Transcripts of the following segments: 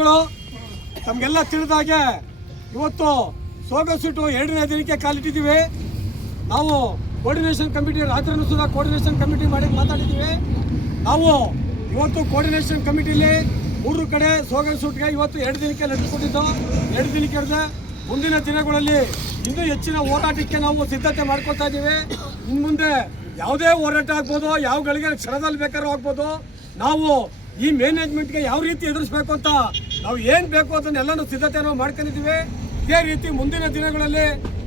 ಧನ್ಯವಾದಗಳು. ತಮಗೆಲ್ಲ ತಿಳಿದಾಗೆ ಇವತ್ತು ಸೋಗಸಿಟ್ಟು 2ನೇ ದಿನಕ್ಕೆ ಕಾಲಿಟ್ಟಿದ್ದೀವಿ. ನಾವು ಕೋರ್ಡಿನೇಷನ್ ಕಮಿಟಿ ರಾತ್ರಿನೂ ಸುಧಾ ಕೋರ್ಡಿನೇಷನ್ ಕಮಿಟಿ ಮಾಡಿ ಮಾತಾಡಿದ್ದೀವಿ. ನಾವು ಇವತ್ತು ಕೋರ್ಡಿನೇಷನ್ ಕಮಿಟಿಲಿ 3 ಕಡೆ ಸೋಗಸಿಟ್ಟಿಗೆ ಇವತ್ತು 2 ದಿನಕ್ಕೆ ನಡೆಸಿಕೊಟ್ಟಿದ್ದು. 2 ದಿನಕ್ಕೆ ಇರದೆ ಮುಂದಿನ ದಿನಗಳಲ್ಲಿ ಇನ್ನೂ ಹೆಚ್ಚಿನ ಹೋರಾಟಕ್ಕೆ ನಾವು ಸಿದ್ಧತೆ ಮಾಡ್ಕೊತಾ ಇದ್ದೀವಿ. ಇನ್ನು ಮುಂದೆ ಯಾವುದೇ ಹೋರಾಟ ಆಗ್ಬೋದು, ಯಾವ ಗಳಿಗೆ ಕ್ಷಣದಲ್ಲಿ ಬೇಕಾದ್ರೂ ಆಗ್ಬೋದು. ನಾವು ಈ ಮ್ಯಾನೇಜ್ಮೆಂಟ್ಗೆ ಯಾವ ರೀತಿ ಎದುರಿಸಬೇಕು ಅಂತ ನಾವು ಏನು ಬೇಕು ಅದನ್ನೆಲ್ಲನೂ ಸಿದ್ಧತೆ ನಾವು ಮಾಡ್ಕೊಂಡಿದ್ದೀವಿ. ಇದೇ ರೀತಿ ಮುಂದಿನ ದಿನಗಳಲ್ಲಿ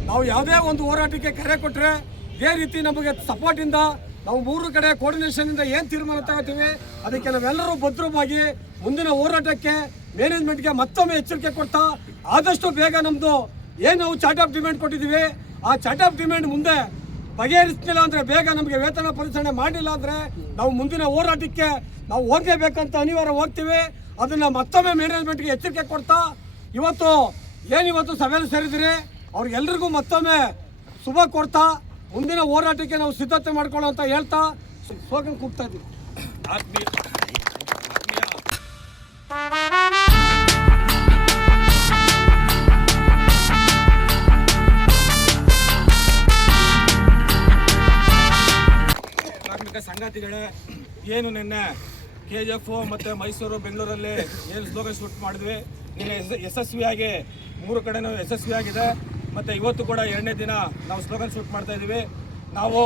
ನಾವು ಯಾವುದೇ ಒಂದು ಹೋರಾಟಕ್ಕೆ ಕರೆ ಕೊಟ್ಟರೆ ಇದೇ ರೀತಿ ನಮಗೆ ಸಪೋರ್ಟಿಂದ ನಾವು 3 ಕಡೆ ಕೋರ್ಡಿನೇಷನಿಂದ ಏನು ತೀರ್ಮಾನ ತಗೋತೀವಿ ಅದಕ್ಕೆ ನಾವೆಲ್ಲರೂ ಭದ್ರವಾಗಿ ಮುಂದಿನ ಹೋರಾಟಕ್ಕೆ ಮ್ಯಾನೇಜ್ಮೆಂಟ್ಗೆ ಮತ್ತೊಮ್ಮೆ ಎಚ್ಚರಿಕೆ ಕೊಡ್ತಾ ಆದಷ್ಟು ಬೇಗ ನಮ್ಮದು ಏನು ನಾವು ಚಾರ್ಟ್ ಆಫ್ ಡಿಮ್ಯಾಂಡ್ ಕೊಟ್ಟಿದ್ದೀವಿ ಆ ಚಾರ್ಟ್ ಆಫ್ ಡಿಮ್ಯಾಂಡ್ ಮುಂದೆ ಬಗೆಹರಿಸಲಿಲ್ಲ ಅಂದರೆ, ಬೇಗ ನಮಗೆ ವೇತನ ಪರಿಶೀಲನೆ ಮಾಡಿಲ್ಲ ಅಂದರೆ ನಾವು ಮುಂದಿನ ಹೋರಾಟಕ್ಕೆ ನಾವು ಹೋಗಲೇಬೇಕಂತ ಅನಿವಾರ್ಯ ಹೋಗ್ತೀವಿ. ಅದನ್ನು ಮತ್ತೊಮ್ಮೆ ಮ್ಯಾನೇಜ್ಮೆಂಟ್ಗೆ ಎಚ್ಚರಿಕೆ ಕೊಡ್ತಾ ಇವತ್ತು ಸಭೆಯಲ್ಲಿ ಸೇರಿದ್ರಿ ಅವ್ರಿಗೆಲ್ರಿಗೂ ಮತ್ತೊಮ್ಮೆ ಶುಭ ಕೊಡ್ತಾ ಮುಂದಿನ ಹೋರಾಟಕ್ಕೆ ನಾವು ಸಿದ್ಧತೆ ಮಾಡ್ಕೊಳ್ಳೋ ಅಂತ ಹೇಳ್ತಾ ಸ್ಲೋಗನ್ ಕೂಗ್ತಾ ಇದ್ದೀವಿ. ಕಾರ್ಮಿಕ ಸಂಗಾತಿಗಳೇ, ಏನು ನಿನ್ನೆ KGF ಮತ್ತು ಮೈಸೂರು ಬೆಂಗಳೂರಲ್ಲಿ ಏನು ಸ್ಲೋಗನ್ ಶೂಟ್ ಮಾಡಿದ್ವಿ, ನಿನ್ನೆ ಯಶಸ್ವಿಯಾಗಿ 3 ಕಡೆನೂ ಯಶಸ್ವಿಯಾಗಿದೆ. ಮತ್ತು ಇವತ್ತು ಕೂಡ 2ನೇ ದಿನ ನಾವು ಸ್ಲೋಗನ್ ಶೂಟ್ ಮಾಡ್ತಾ ಇದ್ದೀವಿ. ನಾವು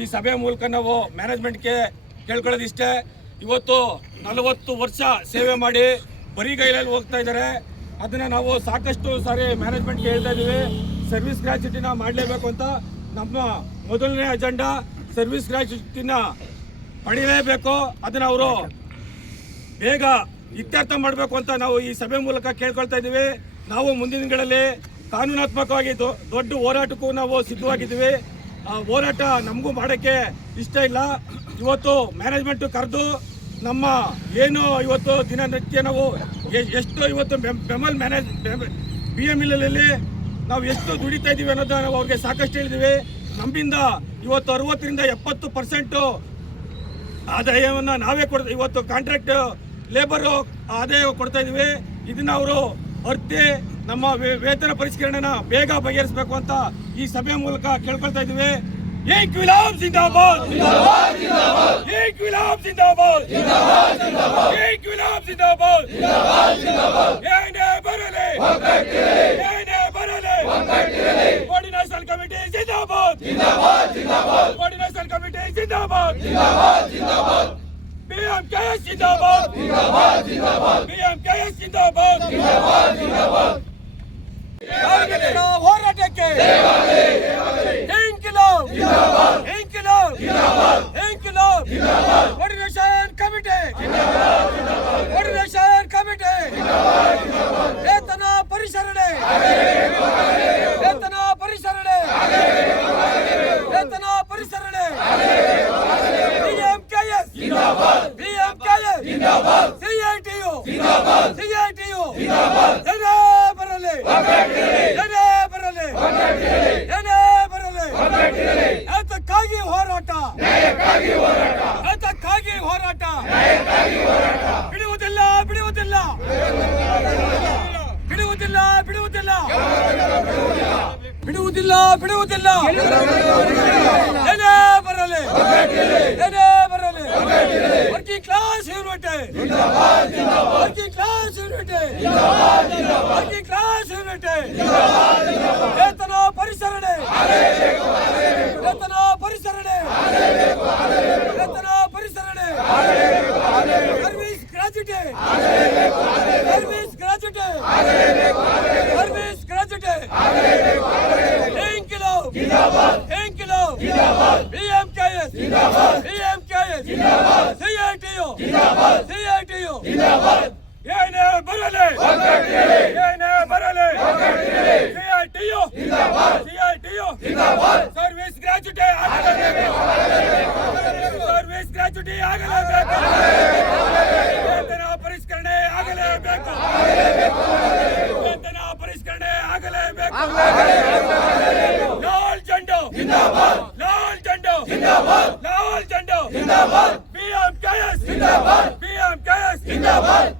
ಈ ಸಭೆ ಮೂಲಕ ನಾವು ಮ್ಯಾನೇಜ್ಮೆಂಟ್ಗೆ ಕೇಳ್ಕೊಳ್ಳೋದಿಷ್ಟೇ, ಇವತ್ತು 40 ವರ್ಷ ಸೇವೆ ಮಾಡಿ ಬರಿಗೈಲಲ್ಲಿ ಹೋಗ್ತಾ ಇದ್ದಾರೆ. ಅದನ್ನು ನಾವು ಸಾಕಷ್ಟು ಸಾರಿ ಮ್ಯಾನೇಜ್ಮೆಂಟ್ಗೆ ಹೇಳ್ತಾ ಇದ್ದೀವಿ, ಸರ್ವಿಸ್ ಗ್ರ್ಯಾಚ್ಯುಟಿನ ಮಾಡಲೇಬೇಕು ಅಂತ. ನಮ್ಮ ಮೊದಲನೇ ಅಜೆಂಡಾ ಸರ್ವಿಸ್ ಗ್ರ್ಯಾಚ್ಯುಟಿನ ಪಡೀಲೇಬೇಕು. ಅದನ್ನು ಅವರು ಬೇಗ ಇತ್ಯರ್ಥ ಮಾಡಬೇಕು ಅಂತ ನಾವು ಈ ಸಭೆ ಮೂಲಕ ಕೇಳ್ಕೊಳ್ತಾ ಇದ್ದೀವಿ. ನಾವು ಮುಂದಿನ ದಿನಗಳಲ್ಲಿ ಕಾನೂನಾತ್ಮಕವಾಗಿ ದೊಡ್ಡ ಹೋರಾಟಕ್ಕೂ ನಾವು ಸಿದ್ಧವಾಗಿದ್ದೀವಿ. ಆ ಹೋರಾಟ ನಮಗೂ ಮಾಡೋಕ್ಕೆ ಇಷ್ಟ ಇಲ್ಲ. ಇವತ್ತು ಮ್ಯಾನೇಜ್ಮೆಂಟು ಕರೆದು ನಮ್ಮ ಏನು ಇವತ್ತು ದಿನನಿತ್ಯ ನಾವು ಎಷ್ಟು ಇವತ್ತು ಬೆಮಲ್ BMLಲ್ಲಿ ನಾವು ಎಷ್ಟು ದುಡಿತಾ ಇದ್ದೀವಿ ಅನ್ನೋದನ್ನ ನಾವು ಅವ್ರಿಗೆ ಸಾಕಷ್ಟು ಹೇಳಿದ್ದೀವಿ. ನಮ್ಮಿಂದ ಇವತ್ತು 60ರಿಂದ 70% ಆದಾಯವನ್ನು ನಾವೇ ಇವತ್ತು ಕಾಂಟ್ರಾಕ್ಟ್ ಲೇಬರು ಆದಾಯ ಕೊಡ್ತಾ ಇದ್ದೀವಿ. ಇದನ್ನ ಅವರು ಅರ್ತಿ ನಮ್ಮ ವೇತನ ಪರಿಷ್ಕರಣೆನ ಬೇಗ ಬಗೆಹರಿಸಬೇಕು ಅಂತ ಈ ಸಭೆ ಮೂಲಕ ಕೇಳ್ಕೊಳ್ತಾ ಇದ್ದೀವಿ. ಇನ್ಕ್ವಿಲಾಬ್ ಜಿಂದಾಬಾದ್, ಇನ್ಕ್ವಿಲಾಬ್ ಜಿಂದಾಬಾದ್, ಇನ್ಕ್ವಿಲಾಬ್ ಜಿಂದಾಬಾದ್. ಏನೇ ಬರಲಿ, ಏನೇ ಬರಲಿ, ಕೋರ್ಡಿನೇಷನ್ ಕಮಿಟಿ ಜಿಂದಾಬಾದ್, ಕೋರ್ಡಿನೇಷನ್ ಕಮಿಟಿ ಜಿಂದಾಬಾದ್, BMKS ಜಿಂದಾಬಾದ್, BMKS ಜಿಂದಾಬಾದ್. ಹೋರಾಟಕ್ಕೆ inquilab, inquilab, inquilab. Coordination committee, coordination committee. ವೇತನ ಪರಿಷ್ಕರಣೆ, ವೇತನ ಪರಿಷ್ಕರಣೆ, ವೇತನ ಪರಿಷ್ಕರಣೆ. BMKS ಜಿಂದಾಬಾದ್, BMKS ಜಿಂದಾಬಾದ್, CITU ಜಿಂದಾಬಾದ್, CITU ಜಿಂದಾಬಾದ್. ಏನೇ ಬರಲಿ, ಏನೇ ಬರಲಿ, ಏನೇ ಬರಲಿ, ಏತಕ್ಕಾಗಿ ಹೋರಾಟ, ನ್ಯಾಯಕ್ಕಾಗಿ ಹೋರಾಟ, ಏತಕ್ಕಾಗಿ ಹೋರಾಟ, ನ್ಯಾಯಕ್ಕಾಗಿ ಹೋರಾಟ. ಬಿಡುವುದಿಲ್ಲ, ಬಿಡುವುದಿಲ್ಲ, ಬಿಡುವುದಿಲ್ಲ, ಬಿಡುವುದಿಲ್ಲ, ಬಿಡುವುದಿಲ್ಲ, ಬಿಡುವುದಿಲ್ಲ. ಏನೇ ಬರಲಿ, ಏನೇ ಬರಲಿ, working class unity, working class unity, working class unity. ವೇತನ ಪರಿಷ್ಕರಣೆ, ವೇತನ ಪರಿಷ್ಕರಣೆ, ವೇತನ ಪರಿಷ್ಕರಣೆ. Service gratuity, service gratuity, service gratuity. ಇನ್ಕ್ವಿಲಾಬ್ ಜಿಂದಾಬಾದ್, ಇನ್ಕ್ವಿಲಾಬ್ ಜಿಂದಾಬಾದ್, BMKS ಜಿಂದಾಬಾದ್, BMKS ಜಿಂದಾಬಾದ್, CITU ಜಿಂದಾಬಾದ್, CITU ಜಿಂದಾಬಾದ್. ಏನೇ ಬರಲಿ, ಏನೇ ಬರಲಿ, CITU ಜಿಂದಾಬಾದ್, CITU ಜಿಂದಾಬಾದ್. ಸರ್ವಿಸ್ ಗ್ರಾಚ್ಯುಟಿ ಆಗಲೇಬೇಕು, ಸರ್ವಿಸ್ ಗ್ರಾಚ್ಯುಟಿ ಆಗಲೇಬೇಕು, ವೇತನ ಪರಿಷ್ಕರಣೆ ಆಗಲೇಬೇಕು, ವೇತನ ಪರಿಷ್ಕರಣೆ ಆಗಲೇಬೇಕು. ಲಾಲ್ ಜಂಡು ಜಿಂದಾಬಾದ್, ಲಾಲ್ ಜಂಡು ಜಿಂದಾಬಾದ್, ಲಾಲ್ ಜಂಡು ಜಿಂದಾಬಾದ್. BMKS ಜಿಂದಾಬಾದ್, BMKS ಜಿಂದಾಬಾದ್.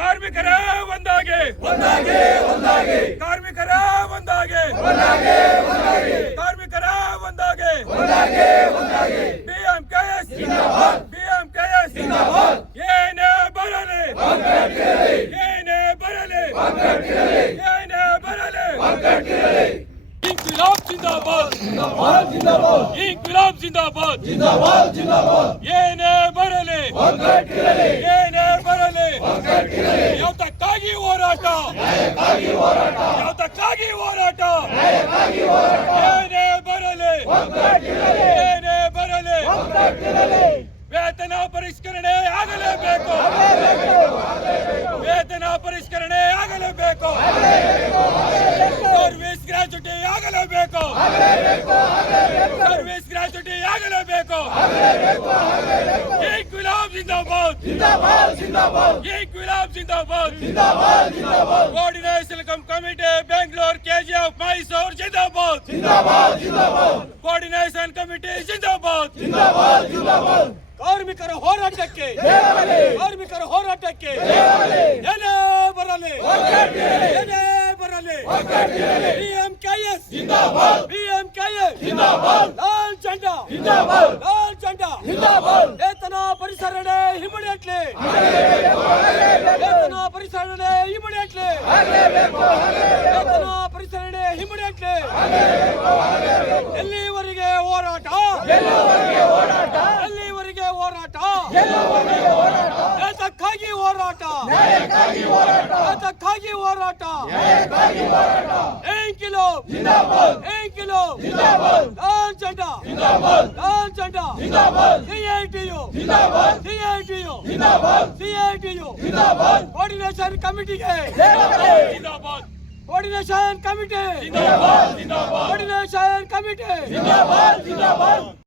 ಕಾರ್ಮಿಕ ಕಾರ್ಮಿಕರ ಒಂದಾಗೆ ಕಾರ್ಮಿಕರ ಒಂದಾಗೆ ಕಾರ್ಮಿಕರ ಒಂದಾಗೆ BMKS ಏನೇ ಬರಲಿ ಏನೇ ಬರಲಿ ಏನೇ ಬರಲಿ इंकलाब जिंदाबाद इंकलाब जिंदाबाद ಏನೇ ಬರಲಿ ಏನೇ ಬರಲಿ ಯಾವತ್ತಕ್ಕಾಗಿ ಹೋರಾಟ ಯಾವತ್ತಕ್ಕಾಗಿ ಹೋರಾಟ ಏನೇ ಬರಲಿ ಏನೇ ಬರಲಿ ವೇತನ ಪರಿಷ್ಕರಣೆ ಆಗಲೇಬೇಕು ವೇತನ ಪರಿಷ್ಕರಣೆ ಆಗಲೇಬೇಕು ಸರ್ವಿಸ್ ಗ್ರಾಚ್ಯುಟಿ ಆಗಲೇಬೇಕು ಸರ್ವಿಸ್ ಗ್ರಾಚ್ಯುಟಿ ಆಗಲೇಬೇಕು ಇಂಕ್ವಿಲಾಬ್ ಜಿಂದಾಬಾದ್ ಇಂಕ್ವಿಲಾಬ್ ಜಿಂದಾಬಾದ್ coordination committee Bengaluru KGF Mysuru ಜಿಂದಾಬಾದ್ ಕೋಆರ್ಡಿನೇಷನ್ ಕಮಿಟಿ ಜಿಂದಾಬಾದ್ ಕಾರ್ಮಿಕರ ಹೋರಾಟಕ್ಕೆ ಕಾರ್ಮಿಕರ ಹೋರಾಟಕ್ಕೆ ಏನೇ ಬರಲಿ ಏನೇ ಬರಲಿ BMKS ಲಾಲ್ झंडा ಲಾಲ್ झंडा ವೇತನ ಪರಿಷ್ಕರಣೆ ಇಮಿಡಿಯೇಟ್ಲಿ ವೇತನ ಪರಿಷ್ಕರಣೆ ಇಮಿಡಿಯೇಟ್ಲಿ ವೇತನ ಪರಿಷ್ಕರಣೆ ಇಮಿಡಿಯೇಟ್ಲಿ ಎಲ್ಲಿವರೆಗೆ ಹೋರಾಟ ಎಲ್ಲಿವರೆಗೆ ಹೋರಾಟ ಏತಕ್ಕಾಗಿ ಹೋರಾಟ ಏತಕ್ಕಾಗಿ ಹೋರಾಟ ಎಂಕಿಲೋ ಎಂಕಿಲೋ ಲಾಲ್ झंडा ಲಾಲ್ झंडा CITU ಕೋಆರ್ಡಿನೇಷನ್ ಕಮಿಟಿಗೆ ಕೋಆರ್ಡಿನೇಷನ್ ಕಮಿಟಿ ಕೋಆರ್ಡಿನೇಷನ್ ಕಮಿಟಿ